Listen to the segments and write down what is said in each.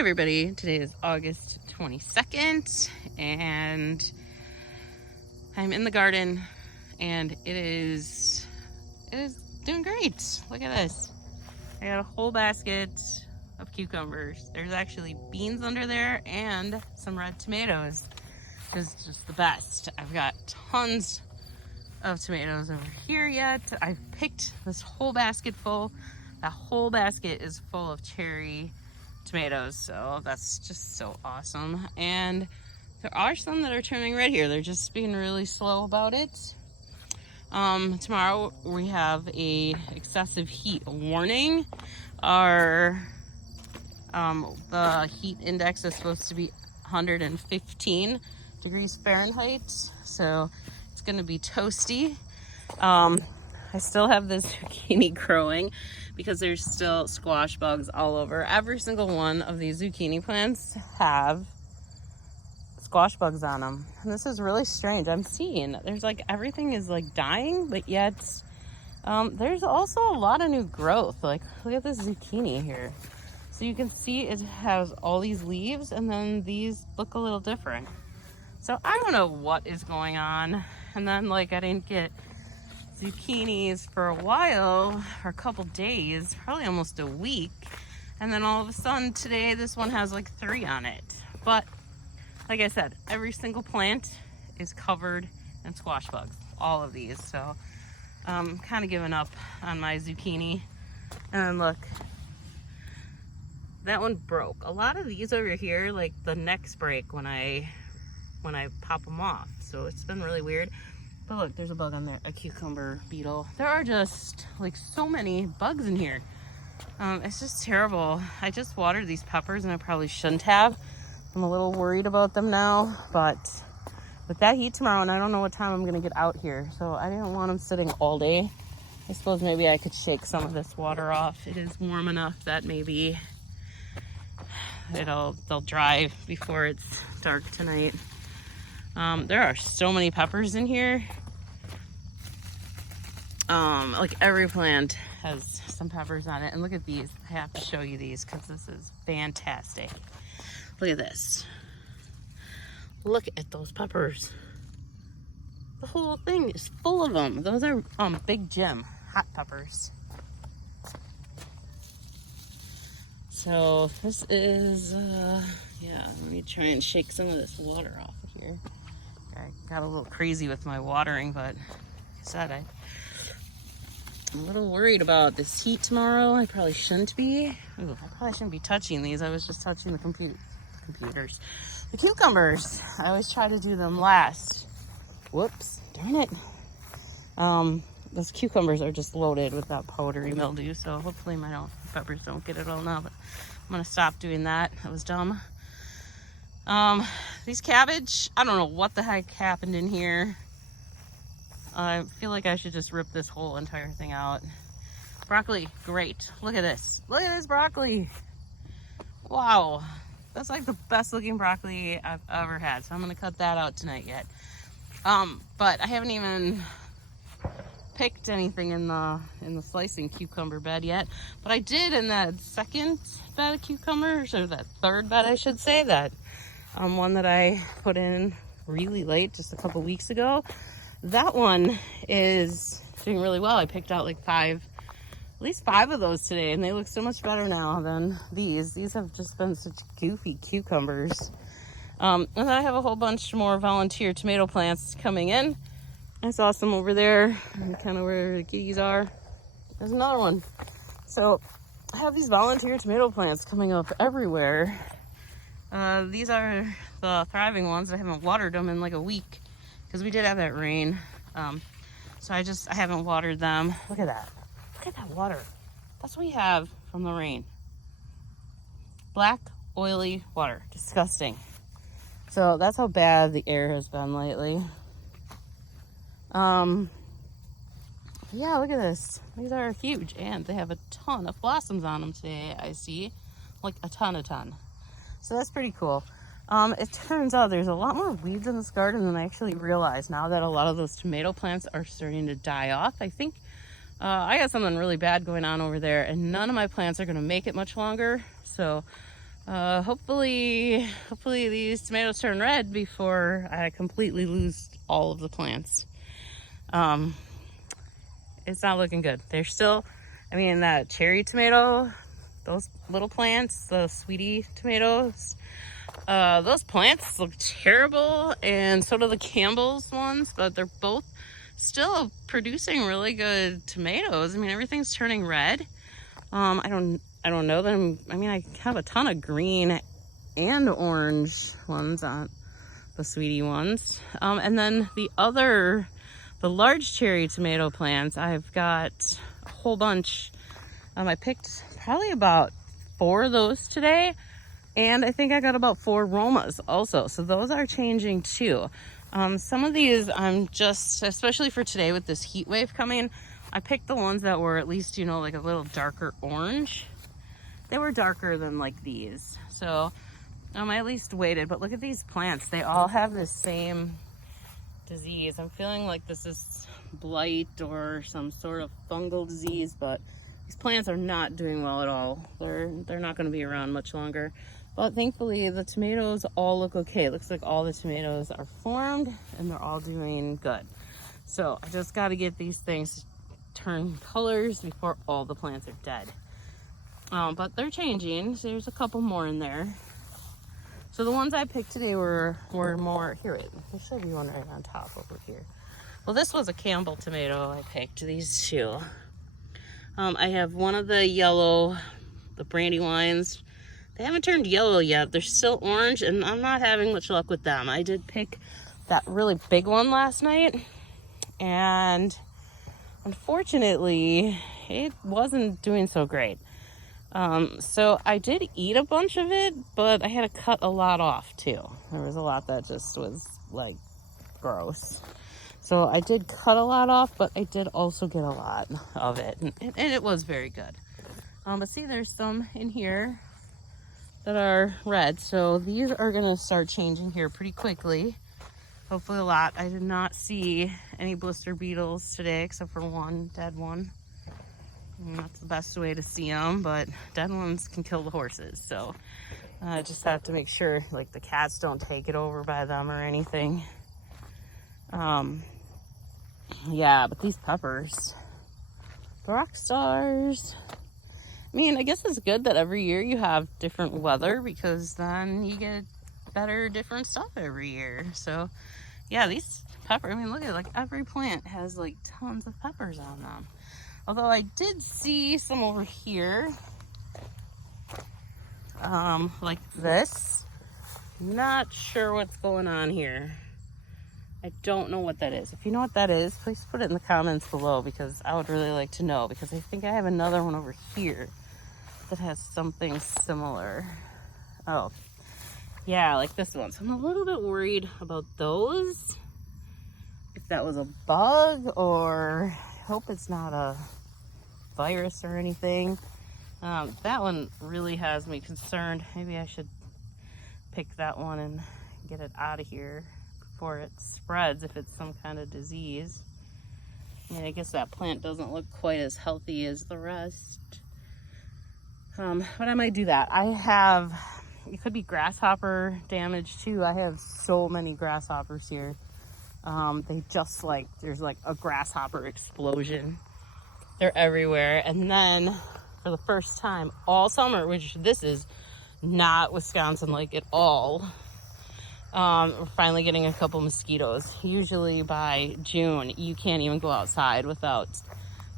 everybody, today is August 22nd and I'm in the garden and it is doing great. Look at this. I got a whole basket of cucumbers. There's actually beans under there and some red tomatoes. It's just the best. I've got tons of tomatoes over here yet. I've picked this whole basket full. That whole basket is full of cherry tomatoes, so that's just so awesome. And there are some that are turning red here. They're just being really slow about it. Tomorrow we have a excessive heat warning. Our the heat index is supposed to be 115 degrees Fahrenheit, so it's going to be toasty. I still have this zucchini growing because there's still squash bugs all over. Every single one of these zucchini plants have squash bugs on them. And this is really strange. I'm seeing there's like everything is like dying, but yet there's also a lot of new growth. Like look at this zucchini here. So you can see it has all these leaves and then these look a little different. So I don't know what is going on. And then like I didn't get zucchinis for a while, for a couple days, probably almost a week. And then all of a sudden today, this one has like 3 on it. But like I said, every single plant is covered in squash bugs, all of these. So I'm kind of giving up on my zucchini. And then look, that one broke. A lot of these over here, like the necks break when I pop them off. So it's been really weird. But look, there's a bug on there, a cucumber beetle. There are just like so many bugs in here. It's just terrible. I just watered these peppers and I probably shouldn't have. I'm a little worried about them now, but with that heat tomorrow, and I don't know what time I'm gonna get out here, so I didn't want them sitting all day. I suppose maybe I could shake some of this water off. It is warm enough that maybe they'll dry before it's dark tonight. There are so many peppers in here. Like every plant has some peppers on it. And look at these. I have to show you these because this is fantastic. Look at this. Look at those peppers. The whole thing is full of them. Those are Big Jim hot peppers. So this is, yeah, let me try and shake some of this water off of here. I got a little crazy with my watering, but like I said, I'm a little worried about this heat tomorrow. I probably shouldn't be. Ooh, I probably shouldn't be touching these. I was just touching the computers. The cucumbers, I always try to do them last. Whoops, darn it. Those cucumbers are just loaded with that powdery mildew, so hopefully my peppers don't get it all now, but I'm gonna stop doing that. That was dumb. These cabbage, I don't know what the heck happened in here. I feel like I should just rip this whole entire thing out. Broccoli, great. Look at this. Look at this broccoli. Wow. That's like the best looking broccoli I've ever had. So I'm going to cut that out tonight yet. But I haven't even picked anything in the slicing cucumber bed yet. But I did in that second bed of cucumbers, or that third bed I should say, that one that I put in really late, just a couple weeks ago. That one is doing really well. I picked out like at least five of those today, and they look so much better now than these. These have just been such goofy cucumbers. And then I have a whole bunch more volunteer tomato plants coming in. I saw some over there, kind of where the kitties are. There's another one. So I have these volunteer tomato plants coming up everywhere. These are the thriving ones. I haven't watered them in like a week because we did have that rain. So I haven't watered them. Look at that. Look at that water. That's what we have from the rain. Black, oily water. Disgusting. So that's how bad the air has been lately. Yeah, look at this. These are huge, and they have a ton of blossoms on them today, I see. Like a ton. So that's pretty cool. It turns out there's a lot more weeds in this garden than I actually realized now that a lot of those tomato plants are starting to die off. I think I got something really bad going on over there, and none of my plants are going to make it much longer. So Hopefully these tomatoes turn red before I completely lose all of the plants. It's not looking good. They're still, I mean, that cherry tomato, those little plants, the sweetie tomatoes, those plants look terrible, and so do the Campbell's ones, but they're both still producing really good tomatoes. I mean, everything's turning red. I don't know them. I mean, I have a ton of green and orange ones on the sweetie ones. And then the large cherry tomato plants, I've got a whole bunch. I picked probably about 4 of those today. And I think I got about 4 Romas also. So those are changing too. Some of these I'm just, especially for today with this heat wave coming, I picked the ones that were at least, you know, like a little darker orange. They were darker than like these. So I at least waited. But look at these plants. They all have the same disease. I'm feeling like this is blight or some sort of fungal disease, but these plants are not doing well at all. They're not going to be around much longer. But thankfully the tomatoes all look okay. It looks like all the tomatoes are formed and they're all doing good. So I just got to get these things turn colors before all the plants are dead. But they're changing. So there's a couple more in there. So the ones I picked today were more, here, wait, there should be one right on top over here. Well, this was a Campbell tomato I picked, these 2. I have one of the yellow, the Brandywines. They haven't turned yellow yet. They're still orange, and I'm not having much luck with them. I did pick that really big one last night, and unfortunately, it wasn't doing so great. So I did eat a bunch of it, but I had to cut a lot off too. There was a lot that just was like gross. So I did cut a lot off, but I did also get a lot of it, and it was very good. But see, there's some in here that are red, so these are gonna start changing here pretty quickly. Hopefully a lot. I did not see any blister beetles today except for one dead one. That's the best way to see them, but dead ones can kill the horses, so I just have to make sure like the cats don't take it over by them or anything. Yeah, but these peppers, the rock stars. I mean, I guess it's good that every year you have different weather, because then you get better different stuff every year. So yeah, these peppers, I mean, look at, like, every plant has like tons of peppers on them. Although I did see some over here, like this. Not sure what's going on here. I don't know what that is. If you know what that is, please put it in the comments below, because I would really like to know, because I think I have another one over here that has something similar. Oh, yeah, like this one. So I'm a little bit worried about those. If that was a bug, or I hope it's not a virus or anything. That one really has me concerned. Maybe I should pick that one and get it out of here before it spreads, if it's some kind of disease. I mean, I guess that plant doesn't look quite as healthy as the rest. But I might do that. It could be grasshopper damage too. I have so many grasshoppers here. They just like, there's like a grasshopper explosion. They're everywhere. And then for the first time all summer, which this is not Wisconsin like at all, we're finally getting a couple mosquitoes. Usually by June, you can't even go outside without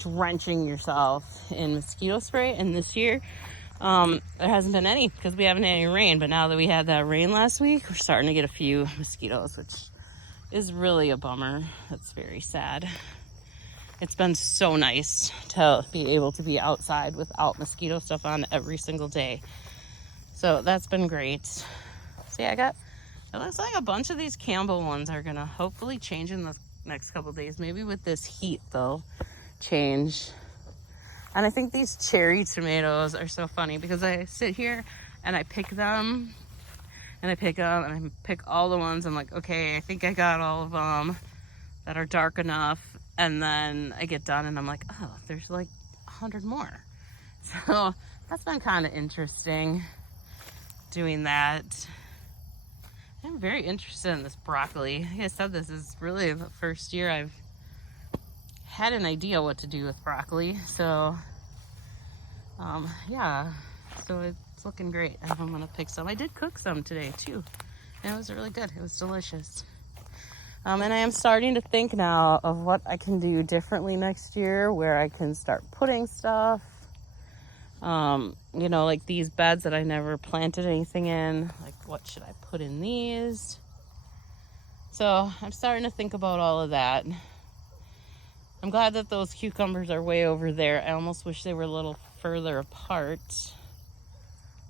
drenching yourself in mosquito spray. And this year, there hasn't been any, because we haven't had any rain. But now that we had that rain last week, we're starting to get a few mosquitoes, which is really a bummer. That's very sad. It's been so nice to be able to be outside without mosquito stuff on every single day. So that's been great. So yeah, it looks like a bunch of these Campbell ones are gonna hopefully change in the next couple days. Maybe with this heat they'll change. And I think these cherry tomatoes are so funny, because I sit here and I pick them and I pick them and I pick all the ones. I'm like, okay, I think I got all of them that are dark enough. And then I get done and I'm like, oh, there's like 100 more. So that's been kind of interesting. doing that. I'm very interested in this broccoli. Like I said, this is really the first year I've had an idea what to do with broccoli. So, yeah, so it's looking great. I'm gonna pick some. I did cook some today too, and it was really good. It was delicious. And I am starting to think now of what I can do differently next year, where I can start putting stuff. You know, like these beds that I never planted anything in, like what should I put in these? So I'm starting to think about all of that. I'm glad that those cucumbers are way over there. I almost wish they were a little further apart.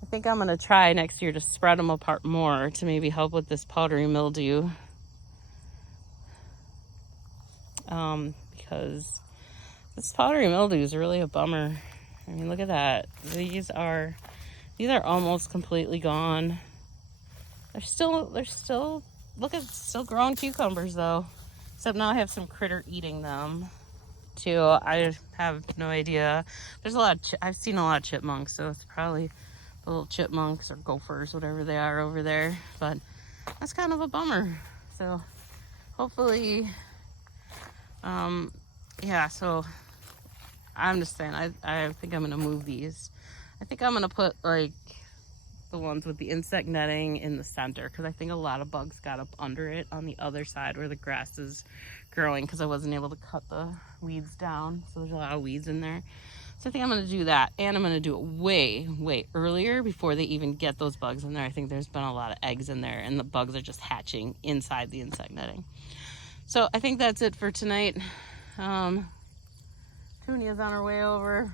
I think I'm going to try next year to spread them apart more to maybe help with this powdery mildew. Because this powdery mildew is really a bummer. I mean, look at that. These are almost completely gone. They're still look at still growing cucumbers though. Except now I have some critter eating them too. I have no idea. There's a lot of I've seen a lot of chipmunks, so it's probably the little chipmunks or gophers, whatever they are over there. But that's kind of a bummer. So hopefully, yeah. So I'm just saying, I think I'm gonna move these. I think I'm gonna put like the ones with the insect netting in the center, because I think a lot of bugs got up under it on the other side where the grass is growing, because I wasn't able to cut the weeds down, so there's a lot of weeds in there. So I think I'm gonna do that, and I'm gonna do it way earlier before they even get those bugs in there. I think there's been a lot of eggs in there and the bugs are just hatching inside the insect netting. So I think that's it for tonight. Tunia's on her way over.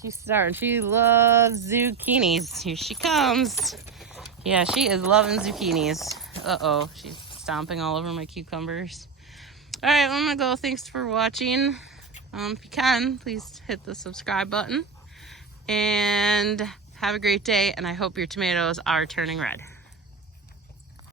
She loves zucchinis. Here she comes. Yeah, she is loving zucchinis. Uh-oh, she's stomping all over my cucumbers. All right, I'm gonna go. Thanks for watching. If you can, please hit the subscribe button. And have a great day, and I hope your tomatoes are turning red.